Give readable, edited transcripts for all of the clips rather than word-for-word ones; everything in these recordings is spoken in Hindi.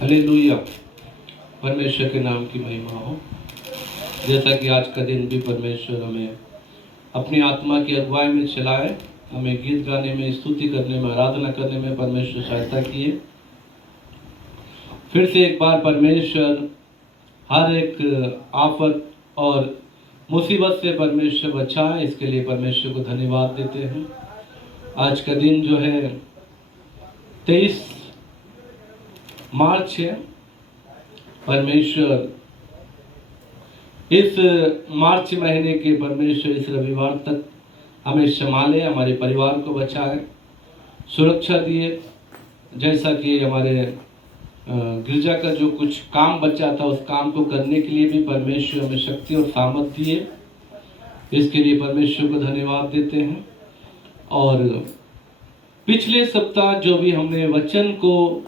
हालेलुया। परमेश्वर के नाम की महिमा हो। जैसा कि आज का दिन भी परमेश्वर हमें अपनी आत्मा की अगुवाई में चलाए, हमें गीत गाने में, स्तुति करने में, आराधना करने में परमेश्वर सहायता किए। फिर से एक बार परमेश्वर हर एक आफत और मुसीबत से परमेश्वर बचाए, इसके लिए परमेश्वर को धन्यवाद देते हैं। आज का दिन जो है 23 मार्च है। परमेश्वर इस मार्च महीने के परमेश्वर इस रविवार तक हमें संभाले, हमारे परिवार को बचाए, सुरक्षा दिए। जैसा कि हमारे गिरजा का जो कुछ काम बचा था, उस काम को करने के लिए भी परमेश्वर हमें शक्ति और सामर्थ्य दिए। इसके लिए परमेश्वर को धन्यवाद देते हैं। और पिछले सप्ताह जो भी हमने वचन को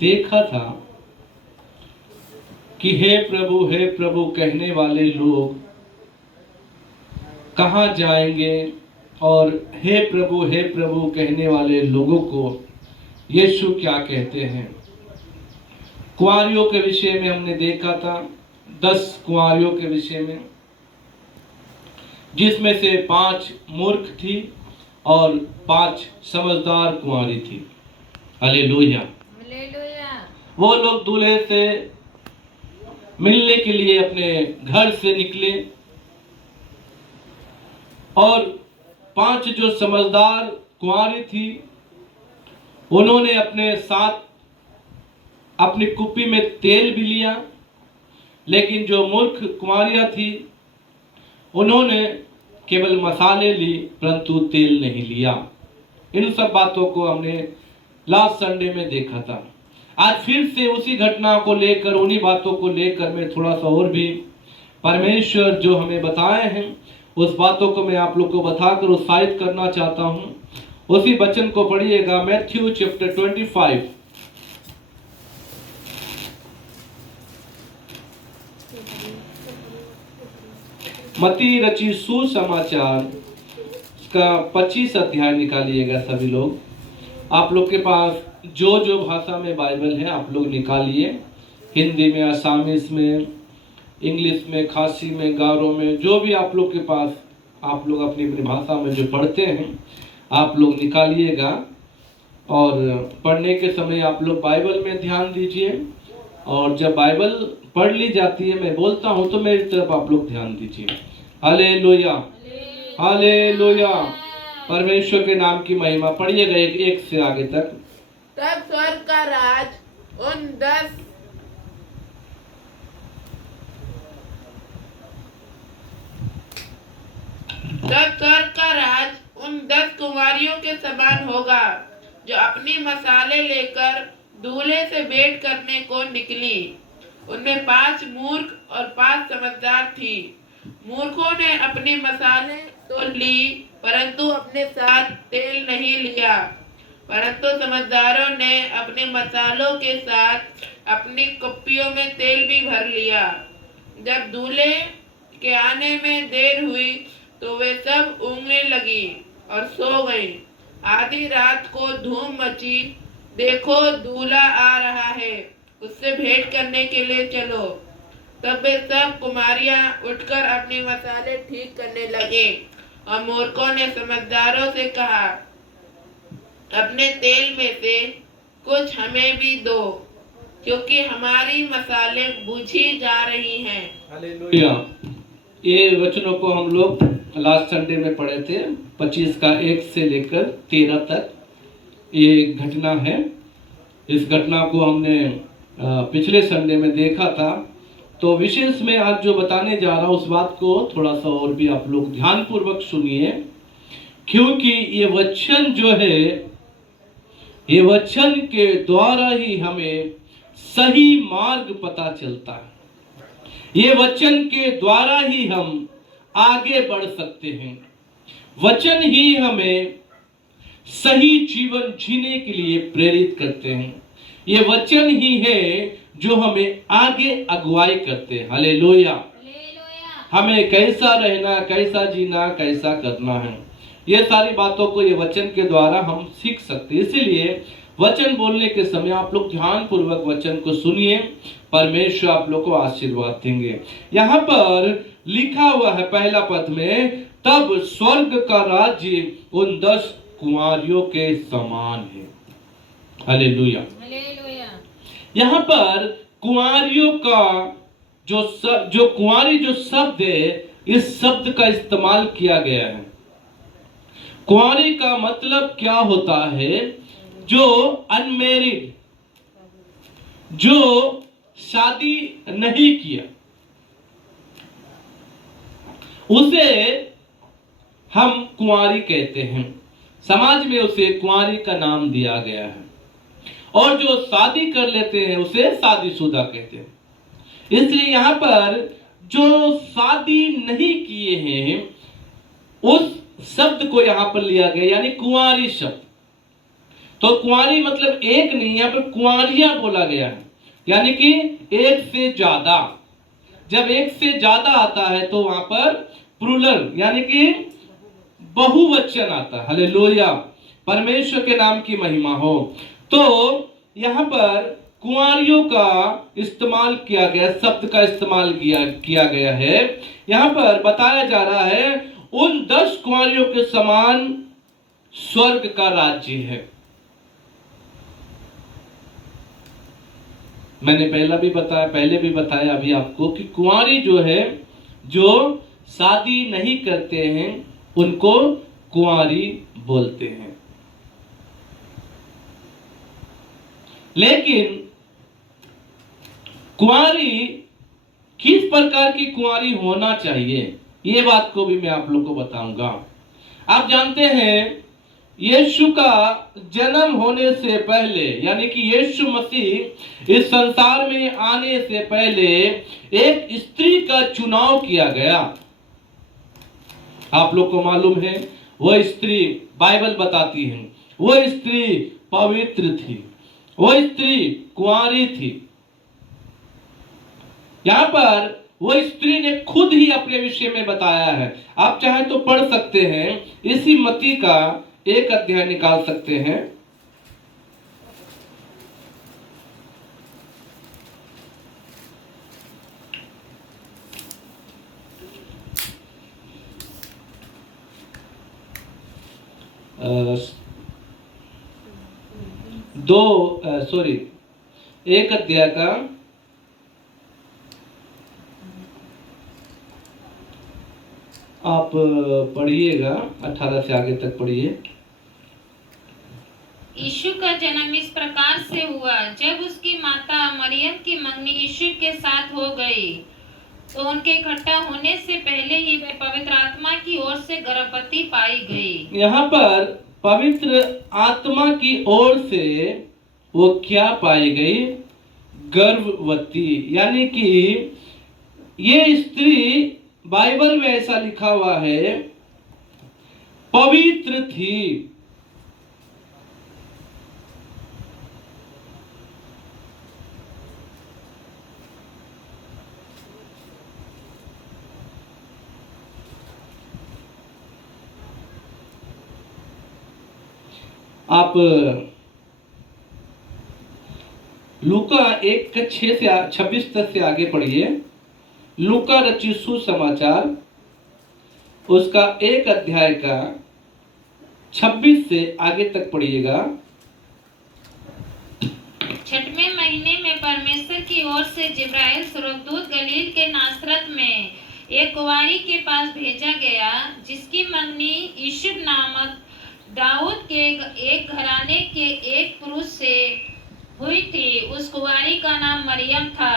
देखा था कि हे प्रभु कहने वाले लोग कहाँ जाएंगे, और हे प्रभु कहने वाले लोगों को यीशु क्या कहते हैं। कुंवारियों के विषय में हमने देखा था, 10 कुंवारियों के विषय में, जिसमें से 5 मूर्ख थी और 5 समझदार कुंवारी थी। हालेलुया। वो लोग दूल्हे से मिलने के लिए अपने घर से निकले, और 5 जो समझदार कुंवारी थी उन्होंने अपने साथ अपनी कुप्पी में तेल भी लिया। लेकिन जो मूर्ख कुंवारियां थी उन्होंने केवल मसाले ली परंतु तेल नहीं लिया। इन सब बातों को हमने लास्ट संडे में देखा था। आज फिर से उसी घटना को लेकर, उन्हीं बातों को लेकर मैं थोड़ा सा और भी परमेश्वर जो हमें बताए हैं उस बातों को मैं आप लोग को बताकर उत्साहित करना चाहता हूं। उसी वचन को पढ़िएगा, मैथ्यू चैप्टर 25। मत्ती रचित सुसमाचार का 25 अध्याय निकालिएगा सभी लोग। आप लोग के पास जो भाषा में बाइबल है आप लोग निकालिए। हिंदी में, असामीज में, इंग्लिश में, खासी में, गारो में, जो भी आप लोग के पास, आप लोग अपनी अपनी भाषा में जो पढ़ते हैं आप लोग निकालिएगा। और पढ़ने के समय आप लोग बाइबल में ध्यान दीजिए, और जब बाइबल पढ़ ली जाती है, मैं बोलता हूँ तो मेरी तरफ आप लोग ध्यान दीजिए। Hallelujah, hallelujah. परमेश्वर के नाम की महिमा। पढ़िएगा एक से आगे तक। तब स्वर्ग का राज उन 10 कुंवारियों के समान होगा जो अपनी मसाले लेकर दूल्हे से भेंट करने को निकली। उनमें 5 मूर्ख और 5 समझदार थी। मूर्खों ने अपनी मसाले तो ली परंतु अपने साथ तेल नहीं लिया, परंतु समझदारों ने अपने मसालों के साथ अपनी कुप्पियों में तेल भी भर लिया। जब दूल्हे के आने में देर हुई तो वे सब ऊँघने लगी और सो गई। आधी रात को धूम मची, देखो दूल्हा आ रहा है, उससे भेंट करने के लिए चलो। तब वे सब कुमारियां उठकर अपने मसाले ठीक करने लगे, और मूर्खों ने समझदारों से कहा, अपने तेल में से कुछ हमें भी दो, क्योंकि हमारी मसाले बुझी जा रही हैं। हालेलुया। ये वचनों को हम लोग लास्ट संडे में पढ़े थे, 25 का 1 से लेकर 13 तक ये घटना है। इस घटना को हमने पिछले संडे में देखा था। तो विशेष में आज जो बताने जा रहा हूँ उस बात को थोड़ा सा और भी आप लोग ध्यानपूर्वक सुनिए, क्योंकि ये वचन जो है, ये वचन के द्वारा ही हमें सही मार्ग पता चलता है। ये वचन के द्वारा ही हम आगे बढ़ सकते हैं। वचन ही हमें सही जीवन जीने के लिए प्रेरित करते हैं। ये वचन ही है जो हमें आगे अगुवाई करते हैं। हालेलुया। हमें कैसा रहना, कैसा जीना, कैसा करना है, ये सारी बातों को ये वचन के द्वारा हम सीख सकते हैं। इसीलिए वचन बोलने के समय आप लोग ध्यान पूर्वक वचन को सुनिए, परमेश्वर आप लोग को आशीर्वाद देंगे। यहाँ पर लिखा हुआ है पहला पद में, तब स्वर्ग का राज्य उन 10 कुंवारियों के समान है। हालेलुया। यहाँ पर कुंवारियों का जो कुंवारी जो शब्द है, इस शब्द का इस्तेमाल किया गया है। कुंवारी का मतलब क्या होता है? जो अनमेरिड, जो शादी नहीं किया, उसे हम कुंवारी कहते हैं। समाज में उसे कुंवारी का नाम दिया गया है। और जो शादी कर लेते हैं उसे शादीशुदा कहते हैं। इसलिए यहाँ पर जो शादी नहीं किए हैं, उस शब्द को यहाँ पर लिया गया, यानी कुंवारी शब्द। तो कुंवारी मतलब एक नहीं, यहाँ पर कुंवारियां बोला गया है, यानी कि एक से ज्यादा। जब एक से ज्यादा आता है तो वहां पर प्लूरल यानी कि बहुवचन आता है। हालेलुया, परमेश्वर के नाम की महिमा हो। तो यहाँ पर कुंवारियों का इस्तेमाल किया गया, शब्द का इस्तेमाल किया गया है। यहाँ पर बताया जा रहा है उन 10 कुंवारियों के समान स्वर्ग का राज्य है। मैंने पहले भी बताया अभी आपको कि कुंवारी जो है, जो शादी नहीं करते हैं, उनको कुंवारी बोलते हैं। लेकिन कुंवारी किस प्रकार की कुंवारी होना चाहिए, ये बात को भी मैं आप लोग को बताऊंगा। आप जानते हैं यीशु का जन्म होने से पहले, यानी कि यीशु मसीह इस संसार में आने से पहले एक स्त्री का चुनाव किया गया। आप लोग को मालूम है, वह स्त्री, बाइबल बताती है, वह स्त्री पवित्र थी, वह स्त्री कुंवारी थी। यहां पर वो स्त्री ने खुद ही अपने विषय में बताया है। आप चाहे तो पढ़ सकते हैं, इसी मत्ती का 1 अध्याय निकाल सकते हैं। एक अध्याय का आप पढ़िएगा, 18 से आगे तक पढ़िए। यीशु का जन्म इस प्रकार से हुआ, जब उसकी माता मरियम की मंगनी यीशु के साथ हो गई, तो उनके इकट्ठा होने से पहले ही वह पवित्र आत्मा की ओर से गर्भवती पाई गई। यहाँ पर पवित्र आत्मा की ओर से वो क्या पाई गई? गर्भवती। यानी कि ये स्त्री, बाइबल में ऐसा लिखा हुआ है, पवित्र थी। आप लूका 1:6 से 26 तक से आगे पढ़िए। लूका रचित सुसमाचार उसका 1 अध्याय का 26 से आगे तक पढ़िएगा। 6वें महीने में परमेश्वर की ओर से जिब्राइल स्वर्गदूत गलील के नासरत में एक कुंवारी के पास भेजा गया, जिसकी मंगनी यूसुफ नामक दाऊद के एक घराने के एक पुरुष से हुई थी। उस कुंवारी का नाम मरियम था।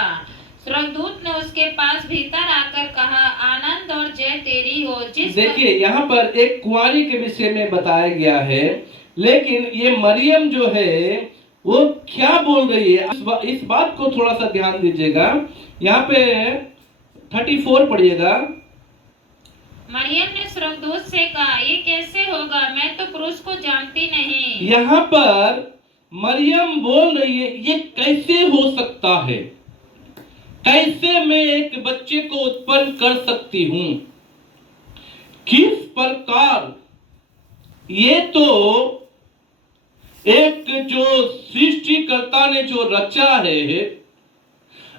स्वर्गदूत ने उसके पास भीतर आकर कहा, आनंद और जय तेरी हो। देखिए, यहाँ पर एक कुंवारी के विषय में बताया गया है, लेकिन ये मरियम जो है वो क्या बोल रही है, इस बात को थोड़ा सा ध्यान दीजिएगा। यहाँ पे 34 पढ़िएगा। मरियम ने स्वर्गदूत से कहा, ये कैसे होगा, मैं तो पुरुष को जानती नहीं। यहाँ पर मरियम बोल रही है, ये कैसे हो सकता है, कैसे मैं एक बच्चे को उत्पन्न कर सकती हूं, किस प्रकार, ये तो एक जो सृष्टिकर्ता ने जो रचा है,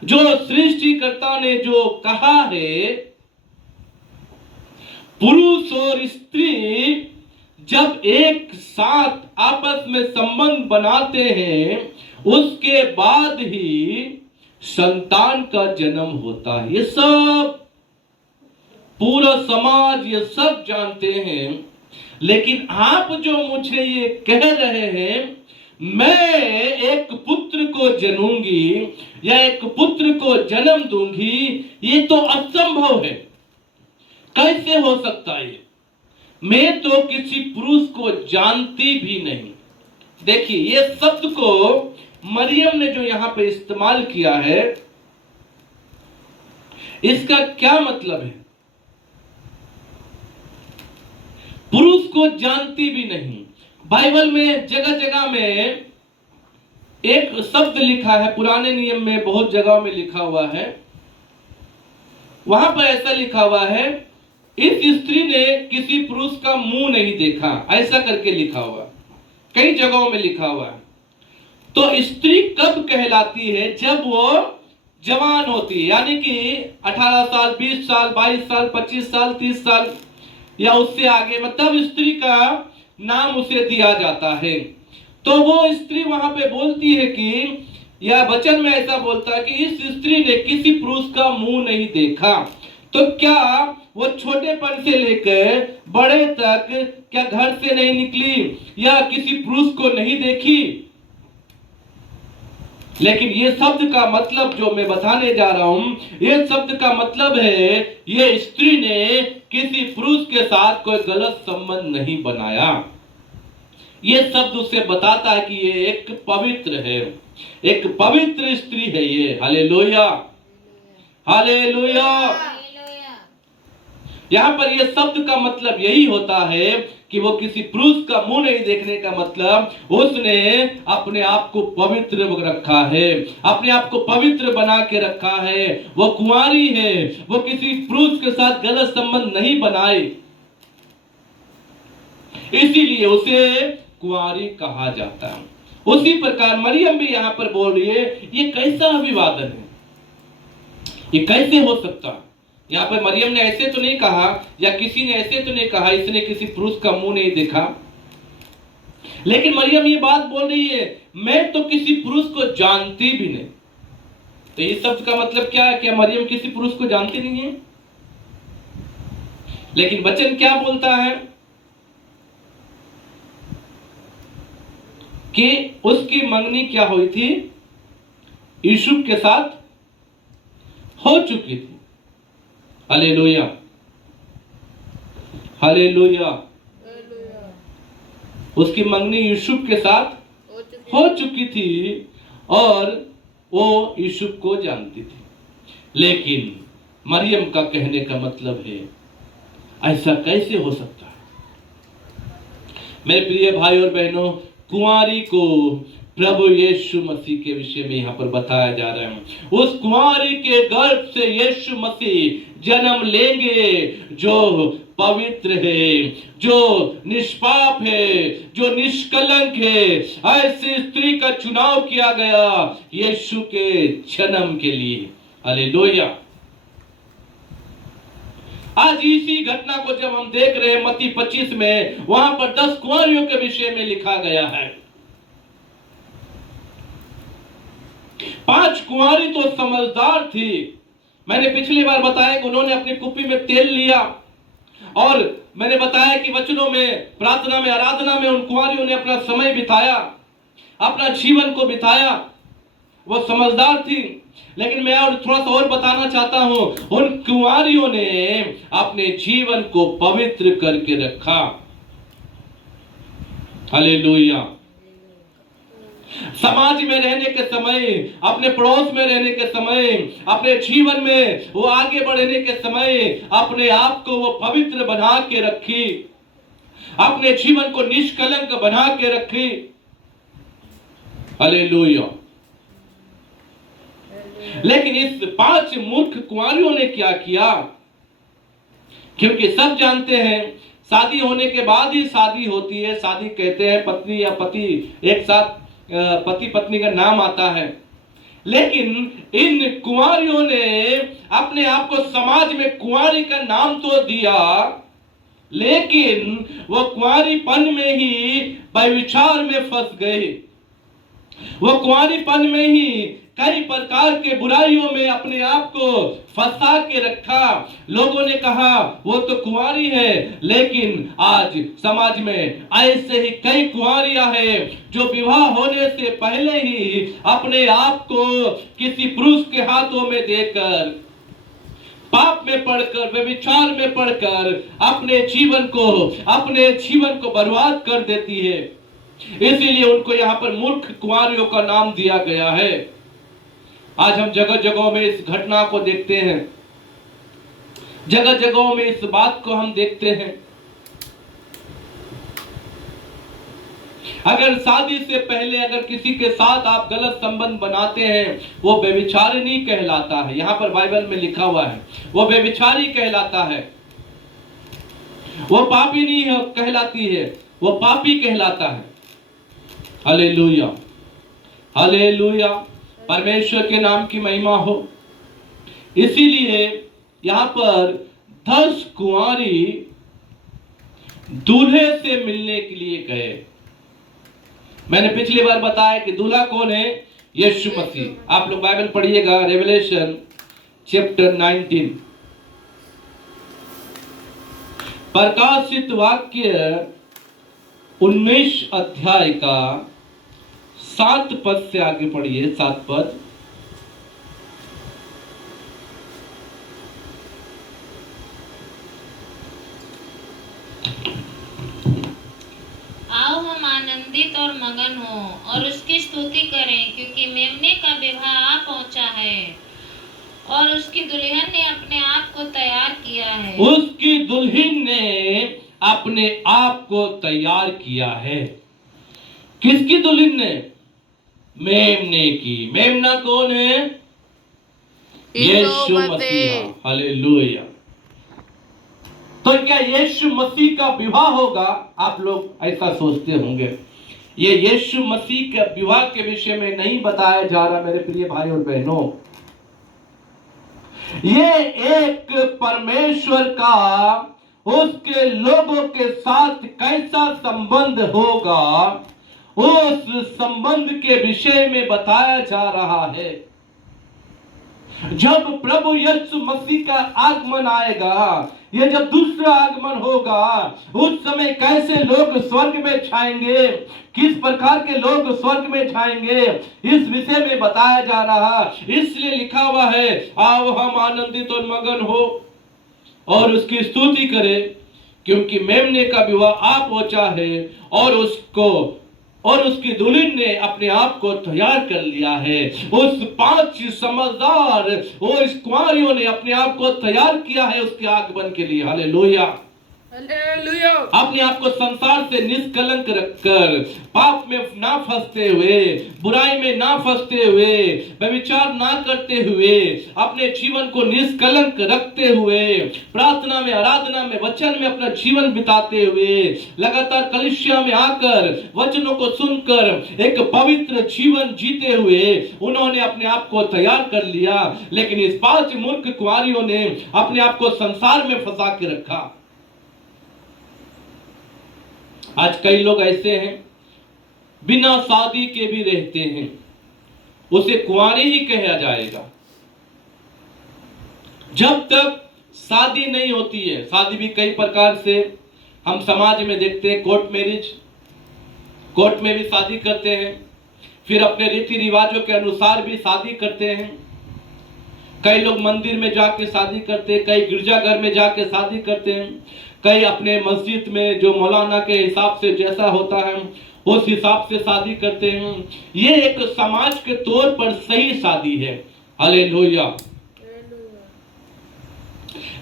जो सृष्टिकर्ता ने जो कहा है, पुरुष और स्त्री जब एक साथ आपस में संबंध बनाते हैं, उसके बाद ही संतान का जन्म होता है। ये सब पूरा समाज ये सब जानते हैं, लेकिन आप जो मुझे ये कह रहे हैं, मैं एक पुत्र को जनूंगी या एक पुत्र को जन्म दूंगी, ये तो असंभव है। कैसे हो सकता है? मैं तो किसी पुरुष को जानती भी नहीं। देखिए, ये शब्द को मरियम ने जो यहां पे इस्तेमाल किया है, इसका क्या मतलब है? पुरुष को जानती भी नहीं। बाइबल में जगह जगह में एक शब्द लिखा है, पुराने नियम में बहुत जगह में लिखा हुआ है। वहां पर ऐसा लिखा हुआ है, इस स्त्री ने किसी पुरुष का मुंह नहीं देखा, ऐसा करके लिखा हुआ। कई जगहों में लिखा हुआ है। तो स्त्री कब कहलाती है? जब वो जवान होती है, यानी कि 18 साल, 20 साल, 22 साल, 25 साल, 30 साल या उससे आगे, मतलब स्त्री का नाम उसे दिया जाता है। तो वो स्त्री वहां पे बोलती है कि, या वचन में ऐसा बोलता है कि इस स्त्री ने किसी पुरुष का मुंह नहीं देखा। तो क्या वो छोटेपन से लेकर बड़े तक क्या घर से नहीं निकली या किसी पुरुष को नहीं देखी? लेकिन ये शब्द का मतलब जो मैं बताने जा रहा हूं, ये शब्द का मतलब है, ये स्त्री ने किसी पुरुष के साथ कोई गलत संबंध नहीं बनाया। ये शब्द उसे बताता है कि ये एक पवित्र है, एक पवित्र स्त्री है ये। Hallelujah, hallelujah. यहां पर ये शब्द का मतलब यही होता है कि वो किसी पुरुष का मुंह नहीं देखने का मतलब, उसने अपने आप को पवित्र रखा है, अपने आप को पवित्र बना के रखा है। वो कुंवारी है, वो किसी पुरुष के साथ गलत संबंध नहीं बनाए, इसीलिए उसे कुंवारी कहा जाता है। उसी प्रकार मरियम भी यहां पर बोल रही है, ये कैसा अभिवादन है, ये कैसे हो सकता है? यहाँ पे मरियम ने ऐसे तो नहीं कहा, या किसी ने ऐसे तो नहीं कहा इसने किसी पुरुष का मुंह नहीं देखा, लेकिन मरियम ये बात बोल रही है, मैं तो किसी पुरुष को जानती भी नहीं। तो इस शब्द का मतलब क्या है? क्या मरियम किसी पुरुष को जानती नहीं है? लेकिन वचन क्या बोलता है कि उसकी मंगनी क्या हुई थी? यूसुफ के साथ हो चुकी थी। Hallelujah, hallelujah. उसकी मंगनी यूसुफ के साथ हो चुकी थी और वो यूसुफ को जानती थी। लेकिन मरियम का कहने का मतलब है, ऐसा कैसे हो सकता है? मेरे प्रिय भाई और बहनों, कुंवारी को प्रभु यीशु मसीह के विषय में यहाँ पर बताया जा रहा है। उस कुंवारी के गर्भ से यीशु मसीह जन्म लेंगे, जो पवित्र है, जो निष्पाप है, जो निष्कलंक है। ऐसी स्त्री का चुनाव किया गया यीशु के जन्म के लिए। हालेलुया। आज इसी घटना को जब हम देख रहे हैं मत्ती 25 में, वहां पर 10 कुंवारियों के विषय में लिखा गया है। 5 कुंवारी तो समझदार थी। मैंने पिछली बार बताया कि उन्होंने अपनी कुप्पी में तेल लिया, और मैंने बताया कि वचनों में, प्रार्थना में, आराधना में उन कुंवारियों ने अपना समय बिताया, अपना जीवन को बिताया। वो समझदार थी। लेकिन मैं और थोड़ा सा और बताना चाहता हूं, उन कुंवारियों ने अपने जीवन को पवित्र करके रखा। हालेलुया। समाज में रहने के समय, अपने पड़ोस में रहने के समय, अपने जीवन में वो आगे बढ़ने के समय अपने आप को वो पवित्र बना के रखी, अपने जीवन को निष्कलंक बना के रखी। हालेलुया। लेकिन इस 5 मूर्ख कुंवारियों ने क्या किया? क्योंकि सब जानते हैं शादी होने के बाद ही शादी होती है। शादी कहते हैं पत्नी या पति एक साथ, पति पत्नी का नाम आता है। लेकिन इन कुंवारियों ने अपने आप को समाज में कुंवारी का नाम तो दिया, लेकिन वो कुंवारीपन में ही व्यभिचार में फंस गए। वो कुंवारीपन में ही कई प्रकार के बुराइयों में अपने आप को फंसा के रखा। लोगों ने कहा वो तो कुंवारी है, लेकिन आज समाज में ऐसे ही कई कुंवारियां हैं जो विवाह होने से पहले ही अपने आप को किसी पुरुष के हाथों में देकर, पाप में पड़कर, व्यभिचार में पड़कर अपने जीवन को बर्बाद कर देती है। इसीलिए उनको यहाँ पर मूर्ख कुंवारियों का नाम दिया गया है। आज हम जगह जगहों में इस घटना को देखते हैं, जगह जगहों में इस बात को हम देखते हैं। अगर शादी से पहले अगर किसी के साथ आप गलत संबंध बनाते हैं, वो व्यभिचारिणी कहलाता है। यहां पर बाइबल में लिखा हुआ है वो व्यभिचारी कहलाता है, वो पापिनी कहलाती है, वो पापी कहलाता है। हालेलुया, हालेलुया, परमेश्वर के नाम की महिमा हो। इसीलिए यहां पर 10 कुंवारी दूल्हे से मिलने के लिए गए। मैंने पिछली बार बताया कि दूल्हा कौन है? यीशु मसीह। आप लोग बाइबल पढ़िएगा, रेवलेशन चैप्टर 19, प्रकाशित वाक्य 19 अध्याय का 7 पद से आगे पढ़िए। 7 पद, आओ हम आनंदित और मगन हो और उसकी स्तुति करें, क्योंकि मेमने का विवाह आ पहुंचा है और उसकी दुल्हन ने अपने आप को तैयार किया है। उसकी दुल्हन ने अपने आप को तैयार किया है। किसकी दुल्हन ने? मेमने की। मेमना कौन है? यीशु मसीह। हालेलुया। तो क्या यीशु मसीह का विवाह होगा? आप लोग ऐसा सोचते होंगे। ये यीशु मसीह के विवाह के विषय में नहीं बताया जा रहा मेरे प्रिय भाई और बहनों। ये एक परमेश्वर का उसके लोगों के साथ कैसा संबंध होगा, उस संबंध के विषय में बताया जा रहा है। जब प्रभु यीशु मसीह का आगमन आएगा, ये जब दूसरा आगमन होगा, उस समय कैसे लोग स्वर्ग में छाएंगे, किस प्रकार के लोग स्वर्ग में छाएंगे, इस विषय में बताया जा रहा। इसलिए लिखा हुआ है, आओ हम आनंदित और मगन हो और उसकी स्तुति करें, क्योंकि मेमने का विवाह आ पहुंचा है और उसकी दुल्हन ने अपने आप को तैयार कर लिया है। उस 5 समझदार उस कुंवारियों ने अपने आप को तैयार किया है उसके आगमन के लिए। Hallelujah, hallelujah. अपने आप को संसार से निष्कलंक रखकर, पाप में ना फंसते हुए, बुराई में ना फंसते हुए, व्यभिचार ना करते हुए, अपने जीवन को निष्कलंक रखते हुए, प्रार्थना में, आराधना में, वचन में अपना जीवन बिताते हुए, लगातार कलीसिया में आकर वचनों को सुनकर एक पवित्र जीवन जीते हुए उन्होंने अपने आप को तैयार कर लिया। लेकिन इस 5 मूर्ख कुंवारियों ने अपने आप को संसार में फंसा के रखा। आज कई लोग ऐसे हैं, बिना शादी के भी रहते हैं, उसे कुंवारी ही कहा जाएगा। जब तक शादी नहीं होती है, शादी भी कई प्रकार से हम समाज में देखते हैं। कोर्ट मैरिज, कोर्ट में भी शादी करते हैं, फिर अपने रीति रिवाजों के अनुसार भी शादी करते हैं। कई लोग मंदिर में जाके शादी करते हैं, कई गिरजाघर में जाके शादी करते हैं, कई अपने मस्जिद में जो मौलाना के हिसाब से जैसा होता है उस हिसाब से शादी करते हैं। ये एक समाज के तौर पर सही शादी है। हालेलुया।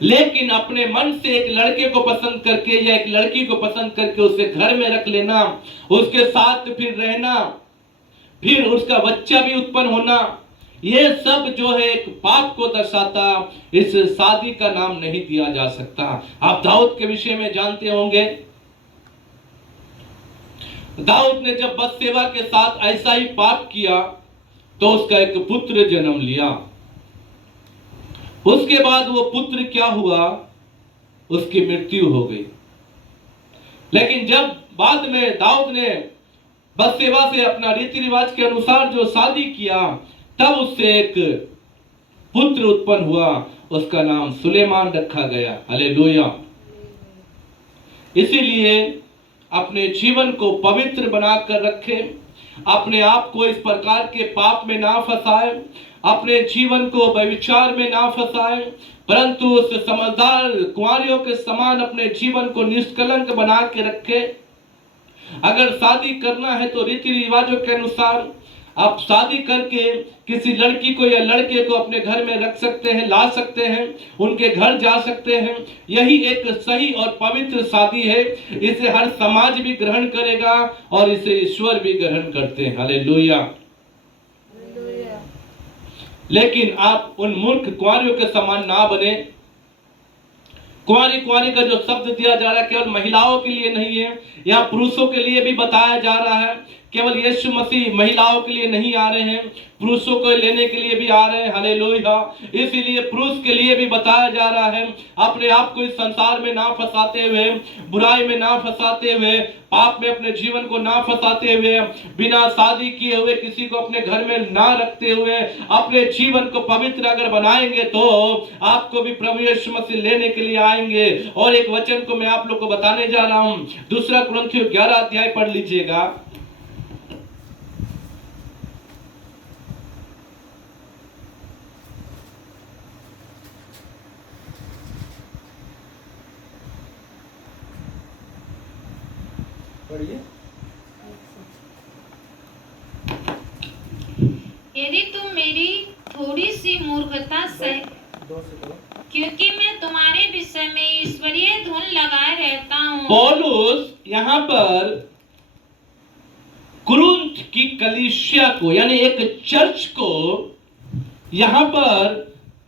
लेकिन अपने मन से एक लड़के को पसंद करके या एक लड़की को पसंद करके उसे घर में रख लेना, उसके साथ फिर रहना, फिर उसका बच्चा भी उत्पन्न होना, ये सब जो है एक पाप को दर्शाता, इस शादी का नाम नहीं दिया जा सकता। आप दाऊद के विषय में जानते होंगे, दाऊद ने जब बत्सेबा के साथ ऐसा ही पाप किया तो उसका एक पुत्र जन्म लिया। उसके बाद वो पुत्र क्या हुआ, उसकी मृत्यु हो गई। लेकिन जब बाद में दाऊद ने बत्सेबा से अपना रीति रिवाज के अनुसार जो शादी किया, तब उससे एक पुत्र उत्पन्न हुआ, उसका नाम सुलेमान रखा गया। हालेलुया। इसीलिए अपने जीवन को पवित्र बनाकर रखें, अपने आप को इस प्रकार के पाप में ना फंसाए, अपने जीवन को व्यभिचार में ना फंसाए, परंतु उस समझदार कुंवारियों के समान अपने जीवन को निष्कलंक बना के रखे। अगर शादी करना है तो रीति रिवाजों के अनुसार आप शादी करके किसी लड़की को या लड़के को अपने घर में रख सकते हैं, ला सकते हैं, उनके घर जा सकते हैं। यही एक सही और पवित्र शादी है। इसे हर समाज भी ग्रहण करेगा और इसे ईश्वर भी ग्रहण करते हैं। हालेलुया। लेकिन आप उन मूर्ख कुंवारियों के समान ना बने। कुंवारी कुंवारी का जो शब्द दिया जा रहा है केवल महिलाओं के लिए नहीं है, यहाँ पुरुषों के लिए भी बताया जा रहा है। केवल यीशु मसीह महिलाओं के लिए नहीं आ रहे हैं, पुरुषों को लेने के लिए भी आ रहे हैं। हालेलुया। इसीलिए पुरुष के लिए भी बताया जा रहा है, अपने आप को इस संसार में ना फंसाते हुए, बुराई में ना फंसाते हुए, पाप में अपने जीवन को ना फंसाते हुए, बिना शादी किए हुए किसी को अपने घर में ना रखते हुए अपने जीवन को पवित्र अगर बनाएंगे तो आपको भी प्रभु यीशु मसीह लेने के लिए आएंगे। और एक वचन को मैं आप लोग को बताने जा रहा हूं, 2 कुरिन्थियों 11 अध्याय पढ़ लीजिएगा। यदि तुम मेरी थोड़ी सी मूर्खता सह, क्योंकि मैं तुम्हारे विषय में ईश्वरीय धुन लगाए रहता हूँ। पौलुस यहाँ पर कुरिन्थ की कलीसिया को यानी एक चर्च को यहाँ पर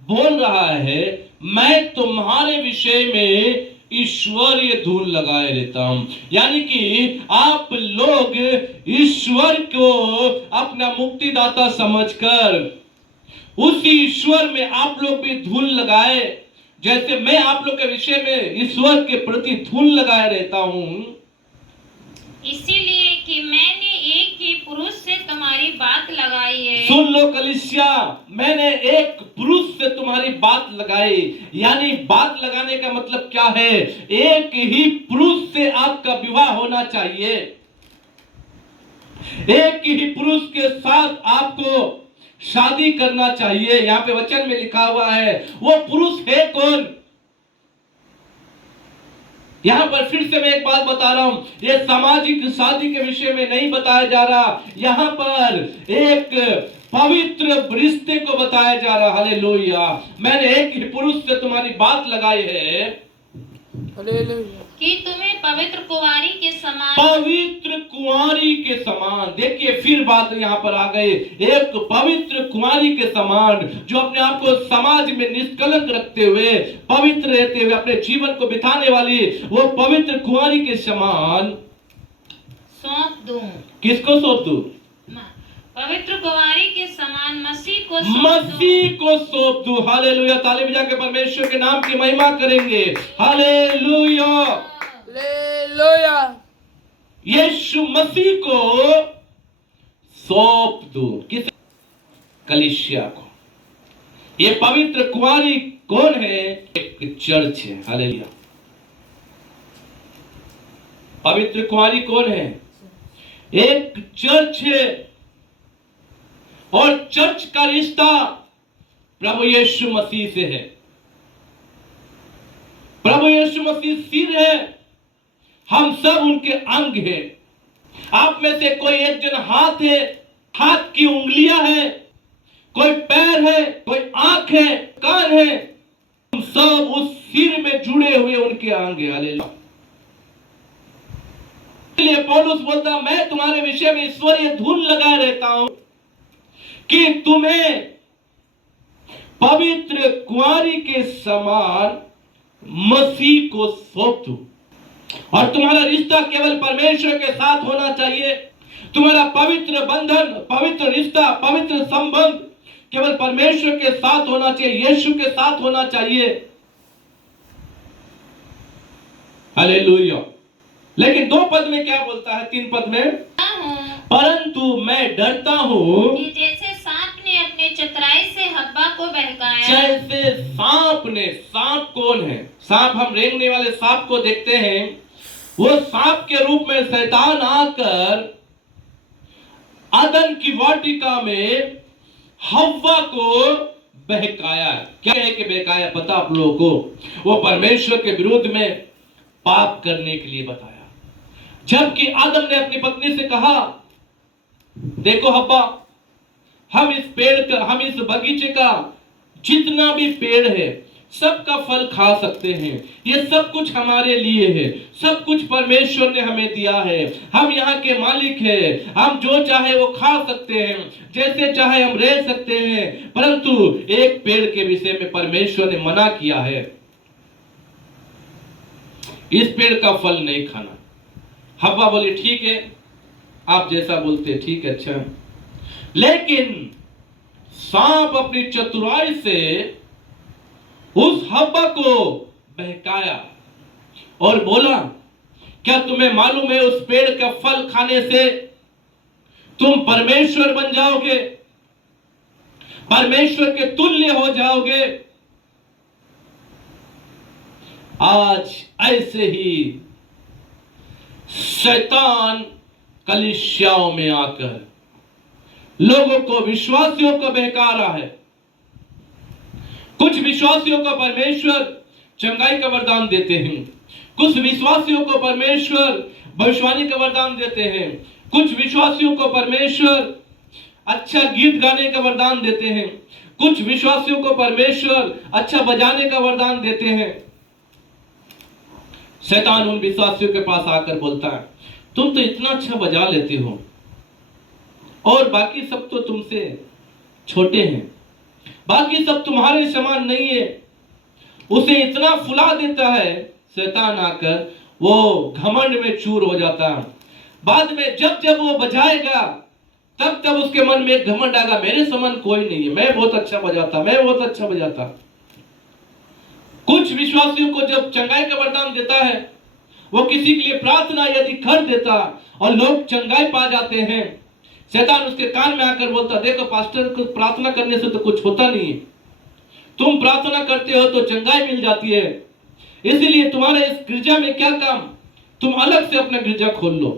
बोल रहा है, मैं तुम्हारे विषय में ईश्वरीय धुन लगाए रहता हूं। यानी कि आप लोग ईश्वर को अपना मुक्तिदाता समझकर उस ईश्वर में आप लोग भी धुन लगाए, जैसे मैं आप लोग के विषय में ईश्वर के प्रति धुन लगाए रहता हूं। इसीलिए कि मैंने एक ही पुरुष से तुम्हारी बात लगाई है। सुन लो कलीसिया, मैंने एक पुरुष से तुम्हारी बात लगाई। यानी बात लगाने का मतलब क्या है? एक ही पुरुष से आपका विवाह होना चाहिए, एक ही पुरुष के साथ आपको शादी करना चाहिए। यहाँ पे वचन में लिखा हुआ है, वो पुरुष है कौन? यहां पर फिर से मैं एक बात बता रहा हूं, ये सामाजिक शादी के विषय में नहीं बताया जा रहा, यहां पर एक पवित्र रिश्ते को बताया जा रहा। हालेलुया। मैंने एक ही पुरुष से तुम्हारी बात लगाई है, हालेलुया, कि तुम्हें पवित्र कुंवारी के समान, पवित्र कुंवारी के समान। देखिए फिर बात यहाँ पर आ गई, एक पवित्र कुंवारी के समान जो अपने आप को समाज में निष्कलंक रखते हुए, पवित्र रहते हुए अपने जीवन को बिताने वाली वो पवित्र कुंवारी के समान सौंप दूं। किसको सौंप दूं? पवित्र कुंवारी के समान मसीह को सौंप दूं। हालेलुया। ताली बजा के परमेश्वर के नाम की महिमा करेंगे। Hallelujah, hallelujah. यीशु मसीह को सौंप दूं। किस? कलीसिया को। ये पवित्र कुंवारी कौन है? एक चर्च है। हालेलुया। पवित्र कुंवारी कौन है? एक चर्च है, और चर्च का रिश्ता प्रभु यीशु मसीह से है। प्रभु यीशु मसीह सिर है, हम सब उनके अंग हैं। आप में से कोई एक जन हाथ है, हाथ की उंगलियां हैं, कोई पैर है, कोई आंख है, कान है, हम सब उस सिर में जुड़े हुए उनके अंग हैं। हालेलुया। इसलिए पौलुस बोलता, मैं तुम्हारे विषय में ईश्वरीय धुन लगाए रहता हूं कि तुम्हें पवित्र कुंवारी के समान मसीह को सौंप दो। और तुम्हारा रिश्ता केवल परमेश्वर के साथ होना चाहिए। तुम्हारा पवित्र बंधन, पवित्र रिश्ता, पवित्र संबंध केवल परमेश्वर के साथ होना चाहिए, यीशु के साथ होना चाहिए। हालेलुया। लेकिन 2 पद में क्या बोलता है? 3 पद में, परंतु मैं डरता हूं कि जैसे सांप ने अपने चतुराई से हव्वा को बहकाया। जैसे सांप ने, सांप कौन है? सांप, हम रेंगने वाले सांप को देखते हैं। वो सांप के रूप में शैतान आकर अदन की वाटिका में हव्वा को बहकाया। क्या है कि बहकाया? पता आप लोगों को? वो परमेश्वर के विरुद्ध में पाप करने के लिए बताया। जबकि आदम ने अपनी पत्नी से कहा, देखो हव्वा, हम इस पेड़ का, हम इस बगीचे का जितना भी पेड़ है सबका फल खा सकते हैं, ये सब कुछ हमारे लिए है, सब कुछ परमेश्वर ने हमें दिया है, हम यहाँ के मालिक हैं, हम जो चाहे वो खा सकते हैं, जैसे चाहे हम रह सकते हैं। परंतु एक पेड़ के विषय में परमेश्वर ने मना किया है, इस पेड़ का फल नहीं खाना। हव्वा बोली, ठीक है, आप जैसा बोलते हैं, ठीक है, अच्छा। लेकिन सांप अपनी चतुराई से उस हव्वा को बहकाया और बोला, क्या तुम्हें मालूम है उस पेड़ का फल खाने से तुम परमेश्वर बन जाओगे, परमेश्वर के तुल्य हो जाओगे। आज ऐसे ही शैतान कलीसियाओं में आकर लोगों को, विश्वासियों को बहका रहा है। कुछ विश्वासियों को परमेश्वर चंगाई का वरदान देते हैं, कुछ विश्वासियों को परमेश्वर भविष्यवाणी का वरदान देते हैं, कुछ विश्वासियों को परमेश्वर अच्छा गीत गाने का वरदान देते हैं, कुछ विश्वासियों को परमेश्वर अच्छा बजाने का वरदान देते हैं। शैतान उन विश्वासियों के पास आकर बोलता है, तुम तो इतना अच्छा बजा लेते हो और बाकी सब तो तुमसे छोटे हैं, बाकी सब तुम्हारे समान नहीं है। उसे इतना फुला देता है शैतान आकर, वो घमंड में चूर हो जाता है। बाद में जब जब वो बजाएगा तब तब उसके मन में एक घमंड आएगा, मेरे समान कोई नहीं है, मैं बहुत अच्छा बजाता, मैं बहुत अच्छा बजाता। कुछ विश्वासियों को जब चंगाई का वरदान देता है, वो किसी के लिए प्रार्थना यदि कर देता और लोग चंगाई पा जाते हैं, शैतान उसके कान में आकर बोलता, देखो पास्टर को प्रार्थना करने से तो कुछ होता नहीं है, तुम प्रार्थना करते हो तो चंगाई मिल जाती है, इसलिए तुम्हारे इस गिरजा में क्या काम, तुम अलग से अपना गिरजा खोल लो,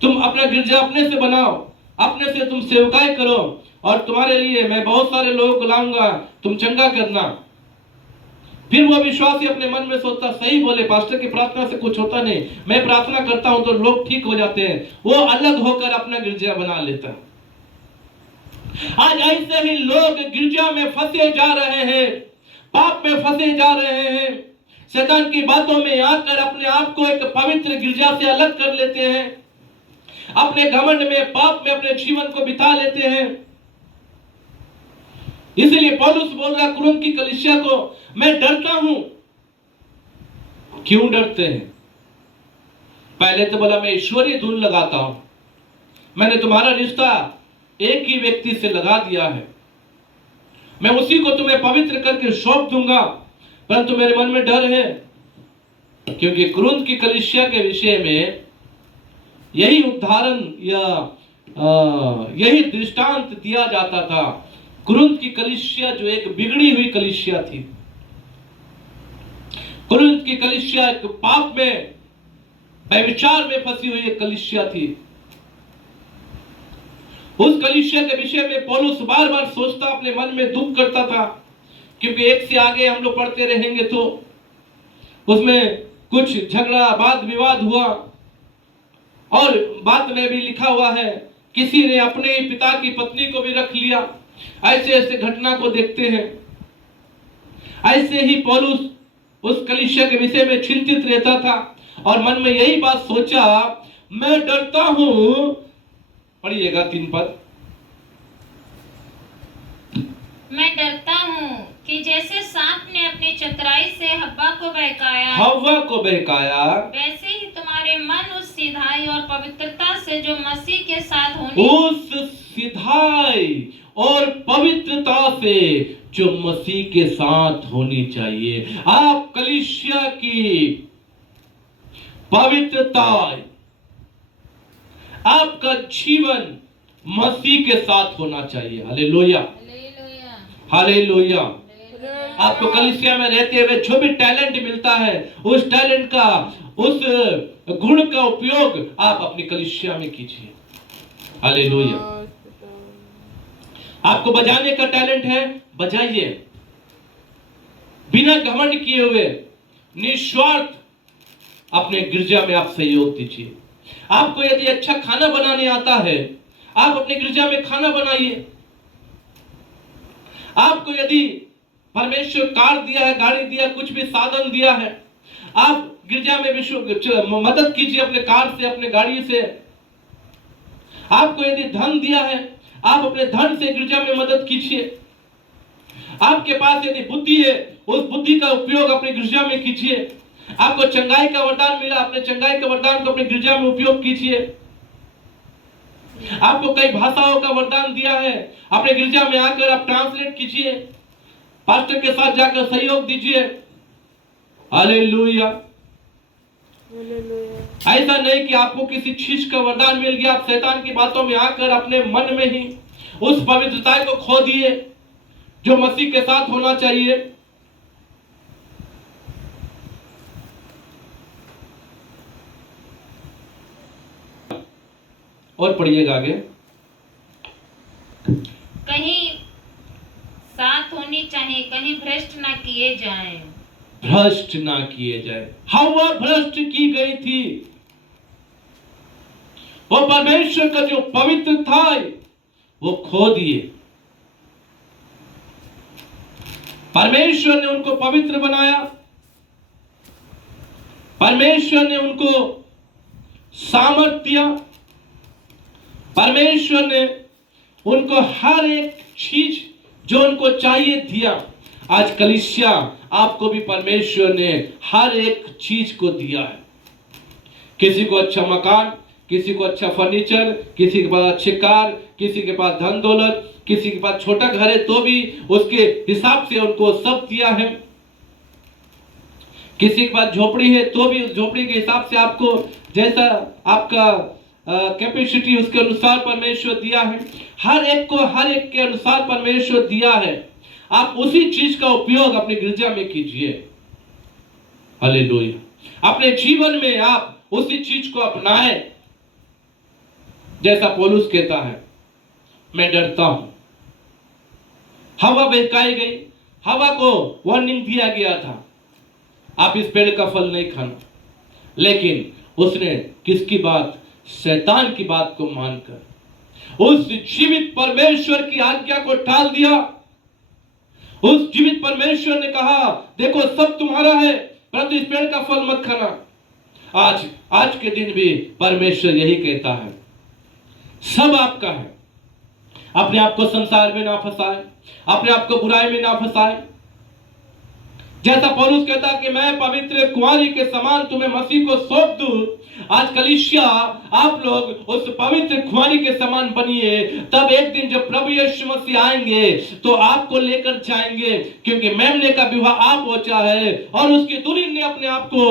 तुम अपना गिरजा अपने से बनाओ, अपने से तुम सेवकाई करो और तुम्हारे लिए मैं बहुत सारे लोगों को लाऊंगा, तुम चंगा करना। फिर वो विश्वासी अपने मन में सोचता, सही बोले, पास्टर की प्रार्थना से कुछ होता नहीं, मैं प्रार्थना करता हूं तो लोग ठीक हो जाते हैं। वो अलग होकर अपना गिरजा बना लेता। आज ऐसे ही लोग गिरजा में फंसे जा रहे हैं, पाप में फंसे जा रहे हैं, शैतान की बातों में आकर अपने आप को एक पवित्र गिरजा से अलग कर लेते हैं, अपने घमंड में, पाप में अपने जीवन को बिता लेते हैं। इसलिए पौलुस बोल रहा कुरिन्थ की कलीसिया को, मैं डरता हूं। क्यों डरते हैं? पहले तो बोला, मैं ईश्वरीय धुन लगाता हूं, मैंने तुम्हारा रिश्ता एक ही व्यक्ति से लगा दिया है, मैं उसी को तुम्हें पवित्र करके सौंप दूंगा। परंतु मेरे मन में डर है, क्योंकि कुरिन्थ की कलीसिया के विषय में यही उदाहरण या यही दृष्टांत दिया जाता था। कुरिन्थ की कलीसिया जो एक बिगड़ी हुई कलीसिया थी, कुरिन्थ की कलीसिया एक पाप में, व्यभिचार में फंसी हुई एक कलीसिया थी। उस कलीसिया के विषय में पौलुस बार बार सोचता, अपने मन में दुख करता था, क्योंकि एक से आगे हम लोग पढ़ते रहेंगे तो उसमें कुछ झगड़ा, वाद विवाद हुआ और बात में भी लिखा हुआ है, किसी ने अपने ही पिता की पत्नी को भी रख लिया। ऐसे ऐसे घटना को देखते हैं। ऐसे ही पौलुस उस कलीसिया के विषय में चिंतित रहता था और मन में यही बात सोचा, मैं डरता हूं। पढ़िएगा 3 पद। मैं डरता हूँ कि जैसे सांप ने अपनी चतुराई से हव्वा को बहकाया, हव्वा को बहकाया, वैसे ही तुम्हारे मन उस सिधाई और पवित्रता से जो मसीह के साथ होनी, उस सिधाई और पवित्रता से जो मसीह के साथ होनी चाहिए। आप कलीसिया की पवित्रता, आपका जीवन मसीह के साथ होना चाहिए। Hallelujah, hallelujah, hallelujah. आपको कलीसिया में रहते हुए जो भी टैलेंट मिलता है, उस टैलेंट का, उस गुण का उपयोग आप अपनी कलीसिया में कीजिए। हालेलुया। आपको बजाने का टैलेंट है, बजाइए, बिना घमंड किए हुए, निस्वार्थ अपने गिरजा में आप सहयोग दीजिए। आपको यदि अच्छा खाना बनाने आता है, आप अपने गिरजा में खाना बनाइए। आपको यदि परमेश्वर कार दिया है, गाड़ी दिया, कुछ भी साधन दिया है, आप गिरजा में मदद कीजिए अपने कार से, अपने गाड़ी से। आपको यदि धन दिया है, आप अपने धन से गिरजा में मदद कीजिए। आपके पास यदि बुद्धि है, उस बुद्धि का उपयोग अपने गिरजा में कीजिए। आपको चंगाई का वरदान मिला, अपने चंगाई के वरदान को अपने गिरजा में उपयोग कीजिए। आपको कई भाषाओं का वरदान दिया है, अपने गिरजा में आकर आप ट्रांसलेट कीजिए, पास्टर के साथ जाकर सहयोग दीजिए। हालेलुया। ऐसा नहीं कि आपको किसी चीज का वरदान मिल गया, आप शैतान की बातों में आकर अपने मन में ही उस पवित्रता को खो दिए जो मसीह के साथ होना चाहिए। और पढ़िएगा आगे। कहीं साथ होनी चाहिए, कहीं भ्रष्ट ना किए जाएं। भ्रष्ट ना किए जाए। हव्वा भ्रष्ट की गई थी। वो परमेश्वर का जो पवित्र था वो खो दिए। परमेश्वर ने उनको पवित्र बनाया, परमेश्वर ने उनको सामर्थ दिया, परमेश्वर ने उनको हर एक चीज जो उनको चाहिए दिया। आज कलीसिया आपको भी परमेश्वर ने हर एक चीज को दिया है। किसी को अच्छा मकान, किसी को अच्छा फर्नीचर, किसी के पास अच्छी कार, किसी के पास धन दौलत, किसी के पास छोटा घर है तो भी उसके हिसाब से उनको सब दिया है। किसी के पास झोपड़ी है तो भी उस झोपड़ी के हिसाब से आपको जैसा आपका कैपेसिटी उसके अनुसार परमेश्वर दिया है। हर एक को हर एक के अनुसार परमेश्वर दिया है। आप उसी चीज का उपयोग अपने गिरजा में कीजिए। हालेलुया। अपने जीवन में आप उसी चीज को अपनाएं जैसा पौलुस कहता है, मैं डरता हूं। हवा बहकाई गई, हवा को वार्निंग दिया गया था, आप इस पेड़ का फल नहीं खाना, लेकिन उसने किसकी बात? शैतान की बात को मानकर उस जीवित परमेश्वर की आज्ञा को टाल दिया। उस जीवित परमेश्वर ने कहा, देखो सब तुम्हारा है, परंतु इस पेड़ का फल मत खाना। आज के दिन भी परमेश्वर यही कहता है, सब आपका है। अपने आप को संसार में ना फंसाए, अपने आप को बुराई में ना फंसाए। जैसा पौलुस कहता कि मैं पवित्र कुंवारी के समान तुम्हें मसीह को सौंप दूं, आज कलीसिया आप लोग उस पवित्र कुंवारी के समान बनिए। तब एक दिन जब प्रभु यीशु मसीह आएंगे तो आपको लेकर जाएंगे, क्योंकि मेमने का विवाह आप पहुंचा है और उसकी दुल्हन ने अपने आप को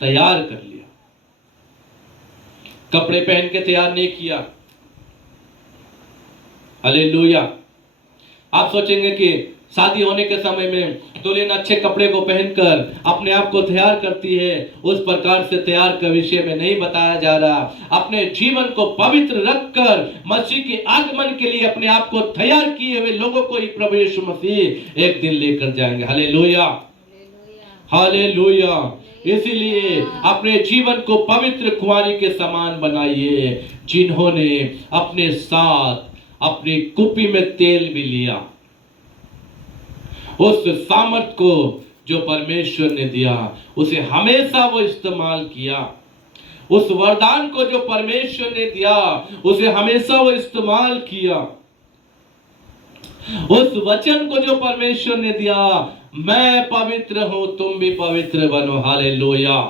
तैयार कर लिया। कपड़े पहन के तैयार नहीं किया। हालेलुया। आप सोचेंगे कि शादी होने के समय में दुल्हन अच्छे कपड़े को पहनकर अपने आप को तैयार करती है, उस प्रकार से तैयार का विषय में नहीं बताया जा रहा। अपने जीवन को पवित्र रखकर मसीह के आगमन के लिए अपने आप को तैयार किए हुए लोगों को ही प्रभु यीशु मसीह एक दिन लेकर जाएंगे। Hallelujah, hallelujah. इसीलिए अपने जीवन को पवित्र कुंवारी के समान बनाइए, जिन्होंने अपने साथ अपनी कुप्पी में तेल भी लिया। उस सामर्थ को जो परमेश्वर ने दिया उसे हमेशा वो इस्तेमाल किया। उस वरदान को जो परमेश्वर ने दिया उसे हमेशा वो इस्तेमाल किया। उस वचन को जो परमेश्वर ने दिया, मैं पवित्र हूं तुम भी पवित्र बनो। Hallelujah.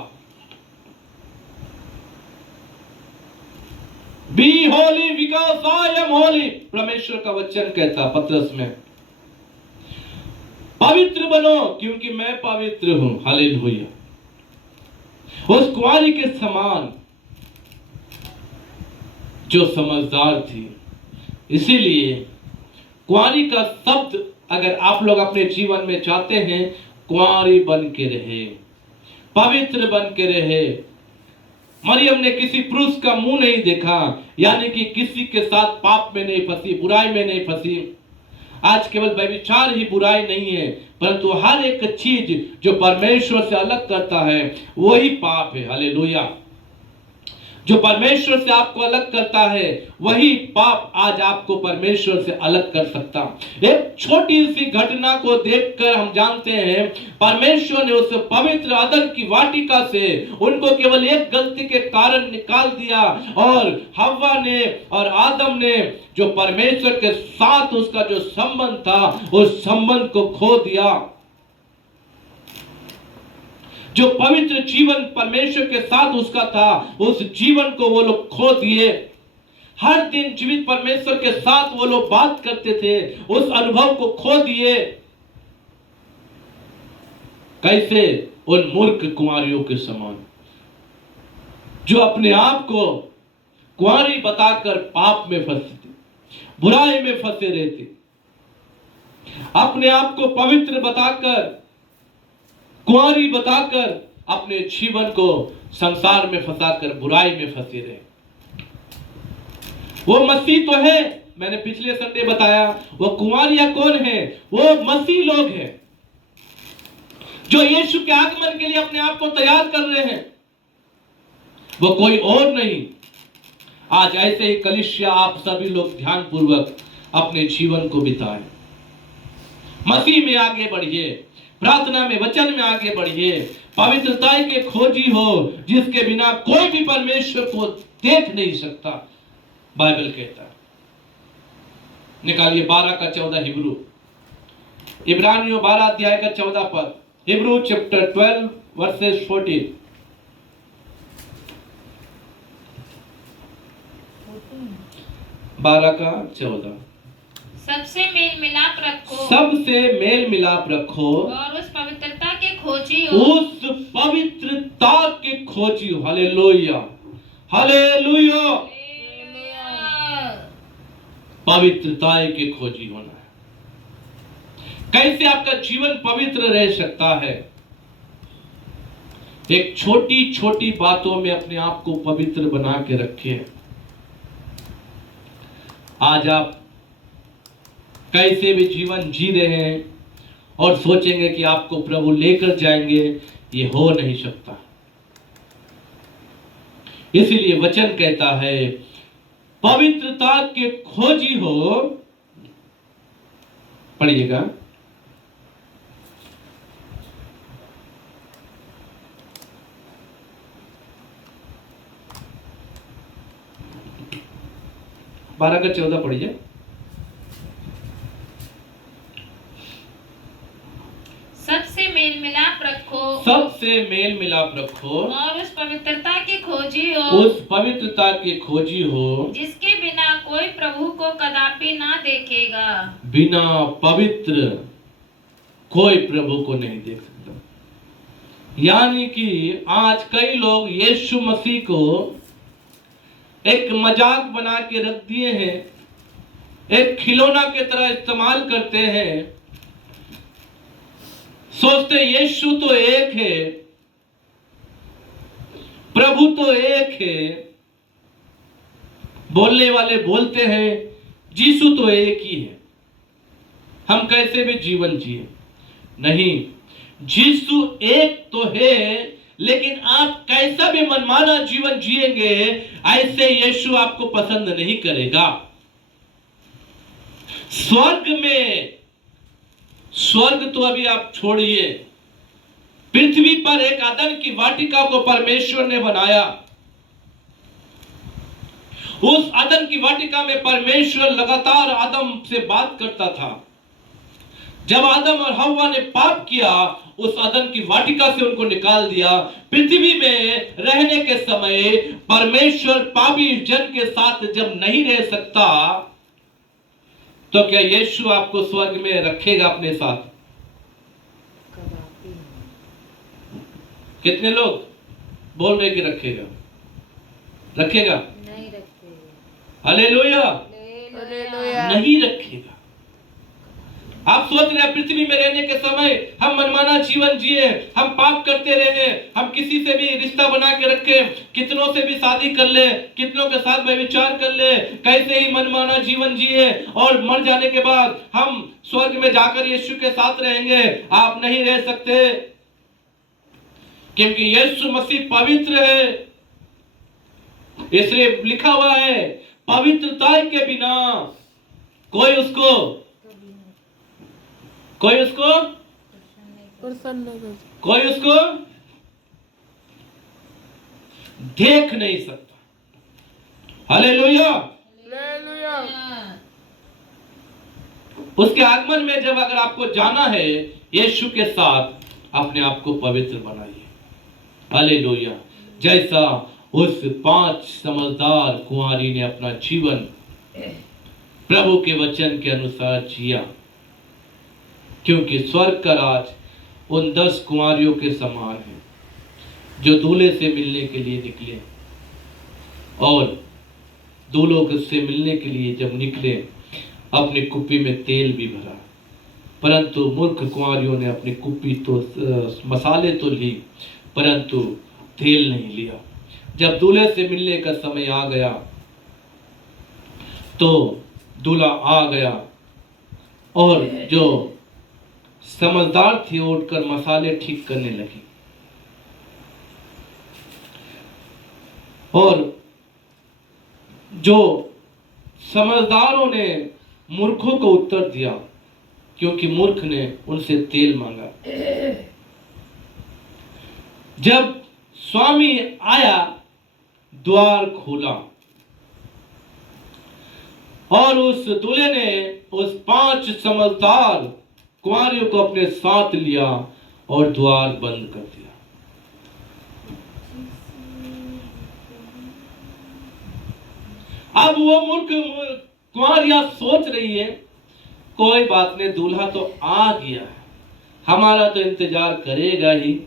Be holy because I am holy, परमेश्वर का वचन कहता पतरस में। पवित्र बनो क्योंकि मैं पवित्र हूं। हालेलुया। उस कुंवारी के समान जो समझदार थी, इसीलिए कुंवारी का शब्द अगर आप लोग अपने जीवन में चाहते हैं, कुंवारी बन के रहे, पवित्र बन के रहे। मरियम ने किसी पुरुष का मुंह नहीं देखा, यानी कि किसी के साथ पाप में नहीं फंसी, बुराई में नहीं फंसी। आज केवल व्यभिचार ही बुराई नहीं है, परंतु हर एक चीज जो परमेश्वर से अलग करता है वही पाप है। हालेलुया। जो परमेश्वर से आपको अलग करता है वही पाप आज आपको परमेश्वर से अलग कर सकता। एक छोटी सी घटना को देखकर हम जानते हैं परमेश्वर ने उस पवित्र अदन की वाटिका से उनको केवल एक गलती के कारण निकाल दिया, और हव्वा ने और आदम ने जो परमेश्वर के साथ उसका जो संबंध था उस संबंध को खो दिया। जो पवित्र जीवन परमेश्वर के साथ उसका था, उस जीवन को वो लोग खो दिए। हर दिन जीवित परमेश्वर के साथ वो लोग बात करते थे, उस अनुभव को खो दिए। कैसे? उन मूर्ख कुंवारियों के समान जो अपने आप को कुंवारी बताकर पाप में फंसती थी, बुराई में फंसे रहती, अपने आप को पवित्र बताकर, कुंवारी बताकर अपने जीवन को संसार में फंसाकर बुराई में फंसे रहे। वो मसीह तो है, मैंने पिछले संडे बताया, वो कुंवारियां कौन है? वो मसीह लोग हैं जो यीशु के आगमन के लिए अपने आप को तैयार कर रहे हैं, वो कोई और नहीं। आज ऐसे ही कलीसिया आप सभी लोग ध्यान पूर्वक अपने जीवन को बिताएं, मसीह में आगे बढ़िए, प्रार्थना में, वचन में आगे बढ़िए, पवित्रता के खोजी हो जिसके बिना कोई भी परमेश्वर को देख नहीं सकता, बाइबल कहता है। निकालिए 12 का 14 हिब्रू, इब्रानियों 12 अध्याय का 14 पद, हिब्रू चैप्टर 12 वर्सेस 14। बारह का 14। सबसे मेल मिलाप रखो, सबसे मेल मिलाप रखो, और उस पवित्रता के खोजी हो, उस पवित्रता के खोजी हो। Hallelujah, hallelujah. पवित्रता के खोजी होना है। कैसे आपका जीवन पवित्र रह सकता है? एक छोटी छोटी बातों में अपने आप को पवित्र बना के रखिए। आज आप कैसे भी जीवन जी रहे हैं और सोचेंगे कि आपको प्रभु लेकर जाएंगे, ये हो नहीं सकता। इसीलिए वचन कहता है पवित्रता के खोजी हो। पढ़िएगा, बारह का 14 पढ़िए। सबसे मेल मिलाप रखो, सबसे मेल मिलाप रखो, और उस पवित्रता की खोजी हो, उस पवित्रता की खोजी हो जिसके बिना कोई प्रभु को कदापि ना देखेगा। बिना पवित्र कोई प्रभु को नहीं देख सकता। यानी कि आज कई लोग यीशु मसीह को एक मजाक बना के रख दिए हैं, एक खिलौना की तरह इस्तेमाल करते हैं। सोचते यीशु तो एक है, प्रभु तो एक है, बोलने वाले बोलते हैं यीशु तो एक ही है, हम कैसे भी जीवन जिए। नहीं, यीशु एक तो है, लेकिन आप कैसा भी मनमाना जीवन जिएंगे ऐसे यीशु आपको पसंद नहीं करेगा। स्वर्ग तो अभी आप छोड़िए, पृथ्वी पर एक अदन की वाटिका को परमेश्वर ने बनाया। उस अदन की वाटिका में परमेश्वर लगातार आदम से बात करता था। जब आदम और हव्वा ने पाप किया, उस अदन की वाटिका से उनको निकाल दिया। पृथ्वी में रहने के समय परमेश्वर पापी जन के साथ जब नहीं रह सकता, तो क्या यीशु आपको स्वर्ग में रखेगा अपने साथ? कितने लोग बोल रहे कि रखेगा? रखेगा? नहीं रखेगा। हालेलुया। हालेलुया। नहीं रखेगा। आप सोच रहे हैं पृथ्वी में रहने के समय हम मनमाना जीवन जिए, हम पाप करते रहे, हम किसी से भी रिश्ता बना के रखे, कितनों से भी शादी कर ले, कितनों के साथ व्यभिचार कर ले, कैसे ही मनमाना जीवन जिए और मर जाने के बाद हम स्वर्ग में जाकर यीशु के साथ रहेंगे। आप नहीं रह सकते, क्योंकि यीशु मसीह पवित्र है। इसलिए लिखा हुआ है, पवित्रता के बिना कोई उसको देख नहीं सकता। हालेलुया। उसके आगमन में जब अगर आपको जाना है यीशु के साथ, अपने आप को पवित्र बनाइए। हालेलुया। जैसा उस 5 समझदार कुंवारी ने अपना जीवन प्रभु के वचन के अनुसार जिया, क्योंकि स्वर्ग का राज उन 10 कुंवारियों के समान है जो दूल्हे से मिलने के लिए निकले, और दूल्हों से मिलने के लिए जब निकले अपनी कुप्पी में तेल भी भरा, परंतु मूर्ख कुंवारियों ने अपनी कुप्पी तो मसाले तो ली, परंतु तेल नहीं लिया। जब दूल्हे से मिलने का समय आ गया तो दूल्हा आ गया, और जो समझदार थे उठकर मसाले ठीक करने लगे, और जो समझदारों ने मूर्खों को उत्तर दिया, क्योंकि मूर्ख ने उनसे तेल मांगा। जब स्वामी आया, द्वार खोला और उस दूल्हे ने उस 5 समझदार कुंवारियों को अपने साथ लिया और द्वार बंद कर दिया। अब वो मूर्ख कुंवारियां सोच रही है, कोई बात नहीं, दूल्हा तो आ गया है, हमारा तो इंतजार करेगा ही,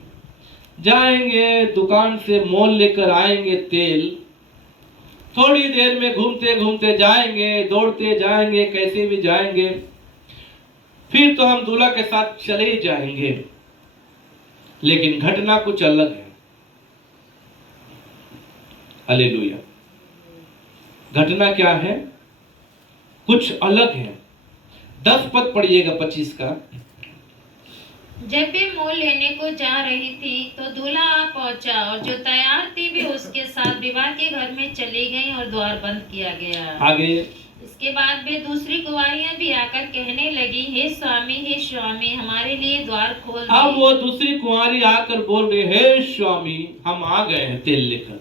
जाएंगे दुकान से मोल लेकर आएंगे तेल, थोड़ी देर में घूमते घूमते जाएंगे, दौड़ते जाएंगे, कैसे भी जाएंगे, फिर तो हम दूल्हा के साथ चले ही जाएंगे। लेकिन घटना कुछ अलग है। हालेलुया। घटना क्या है? कुछ अलग है। 10 पद पढ़िएगा 25 का। जब वे मोल लेने को जा रही थी तो दूल्हा आ पहुंचा, और जो तैयार थी वे उसके साथ विवाह के घर में चली गईं और द्वार बंद किया गया। आगे इसके बाद वे दूसरी कुंवारियां भी आकर कहने लगी, हे स्वामी, हमारे लिए द्वार खोल दे। अब वो दूसरी कुंवारी आकर बोल रही, हे स्वामी, हम आ गए हैं तेल लेकर,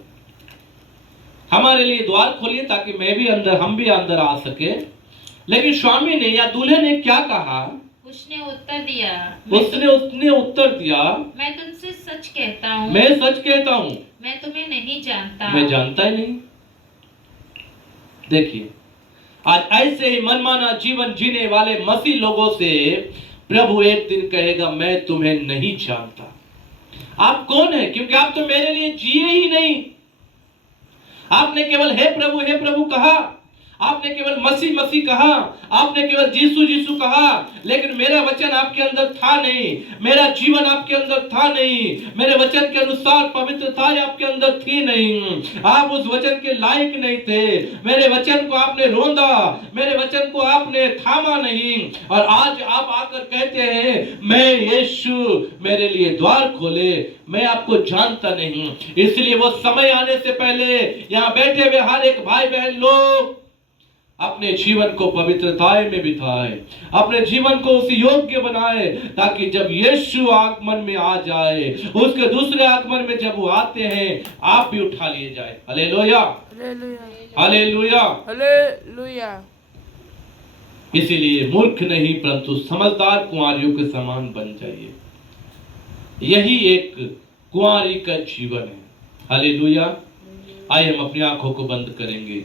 हमारे लिए द्वार खोलिए ताकि हम भी अंदर आ सके। लेकिन स्वामी ने या दूल्हे ने क्या कहा? उसने उत्तर दिया, उसने उत्तर दिया, मैं तुमसे सच कहता हूँ, मैं सच कहता हूँ, मैं तुम्हें नहीं जानता। मैं जानता ही नहीं। देखिए, आज ऐसे ही मनमाना जीवन जीने वाले मसीह लोगों से प्रभु एक दिन कहेगा, मैं तुम्हें नहीं जानता। आप कौन है? क्योंकि आप तो मेरे लिए जिए ही नहीं। आपने केवल हे प्रभु कहा, आपने केवल मसीह कहा, आपने केवल जीसू कहा, लेकिन मेरा वचन आपके अंदर था नहीं, मेरा जीवन आपके अंदर था नहीं, मेरे वचन के अनुसार पवित्रता आपके अंदर थी नहीं, आप उस वचन के लायक नहीं थे, मेरे वचन को आपने रोंदा, मेरे वचन को आपने थामा नहीं, और आज आप आकर कहते हैं, मैं यीशु, मेरे लिए द्वार खोले, मैं आपको जानता नहीं। इसलिए वो समय आने से पहले यहाँ बैठे हुए हर एक भाई बहन लोग अपने जीवन को पवित्रताएं में बिताए, अपने जीवन को उस योग्य बनाए, ताकि जब यीशु आगमन में आ जाए, उसके दूसरे आगमन में जब वो आते हैं, आप भी उठा लिए जाए। Hallelujah, hallelujah, hallelujah. इसीलिए मूर्ख नहीं परंतु समझदार कुंवारियों के समान बन जाइए। यही एक कुंवारी का जीवन है। हालेलुया। आइए हम अपनी आंखों को बंद करेंगे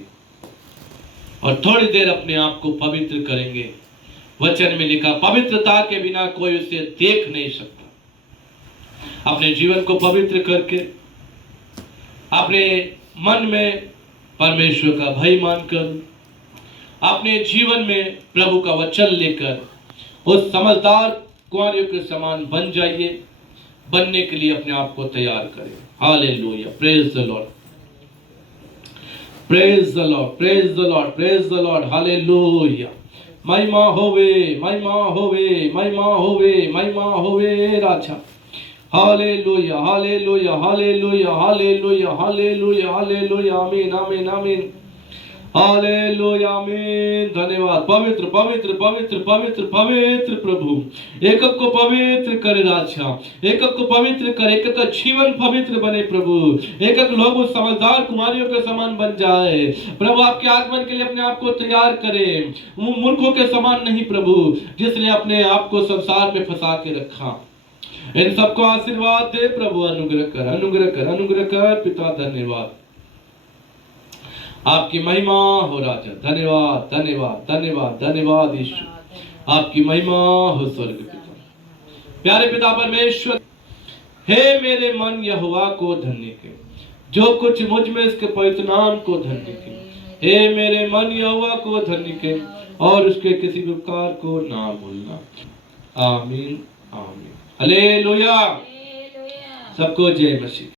और थोड़ी देर अपने आप को पवित्र करेंगे। वचन में लिखा, पवित्रता के बिना कोई उसे देख नहीं सकता। अपने जीवन को पवित्र करके अपने मन में परमेश्वर का भय मानकर, अपने जीवन में प्रभु का वचन लेकर उस समझदार कुंवारियों के समान बन जाइए। बनने के लिए अपने आप को तैयार करें। Hallelujah, praise the Lord, praise the Lord, praise the Lord, praise the Lord. Hallelujah. महिमा होवे, महिमा होवे, महिमा होवे, महिमा होवे राजा। Hallelujah, hallelujah, hallelujah, hallelujah, hallelujah, hallelujah. आमीन, आमीन, आमीन। हालेलुया, आमीन। धन्यवाद। पवित्र पवित्र पवित्र पवित्र पवित्र प्रभु, एकक को पवित्र करे राजा, एकक को पवित्र करे, एकक का जीवन पवित्र बने प्रभु, एकक लोग उस समझदार कुमारियों के समान बन जाए प्रभु। आपके आगमन के लिए अपने आप को तैयार करें, मूर्खों के समान नहीं प्रभु, जिसने अपने आप को संसार में फंसा के रखा। इन सबको आशीर्वाद दे प्रभु। अनुग्रह कर, अनुग्रह कर, अनुग्रह कर पिता। धन्यवाद, आपकी महिमा हो राजा। धन्यवाद, धन्यवाद, धन्यवाद, धन्यवाद ईश्वर। आपकी महिमा हो स्वर्ग पिता। प्यारे पिता परमेश्वर, हे मेरे मन यहोवा को धन्य के, जो कुछ मुझ में इसके पवित्र नाम को धन्य के। हे मेरे मन यहोवा को धन्य के, और उसके किसी भी उपकार को ना भूलना। आमीन, आमीन। हालेलुया। सबको जय मसीह।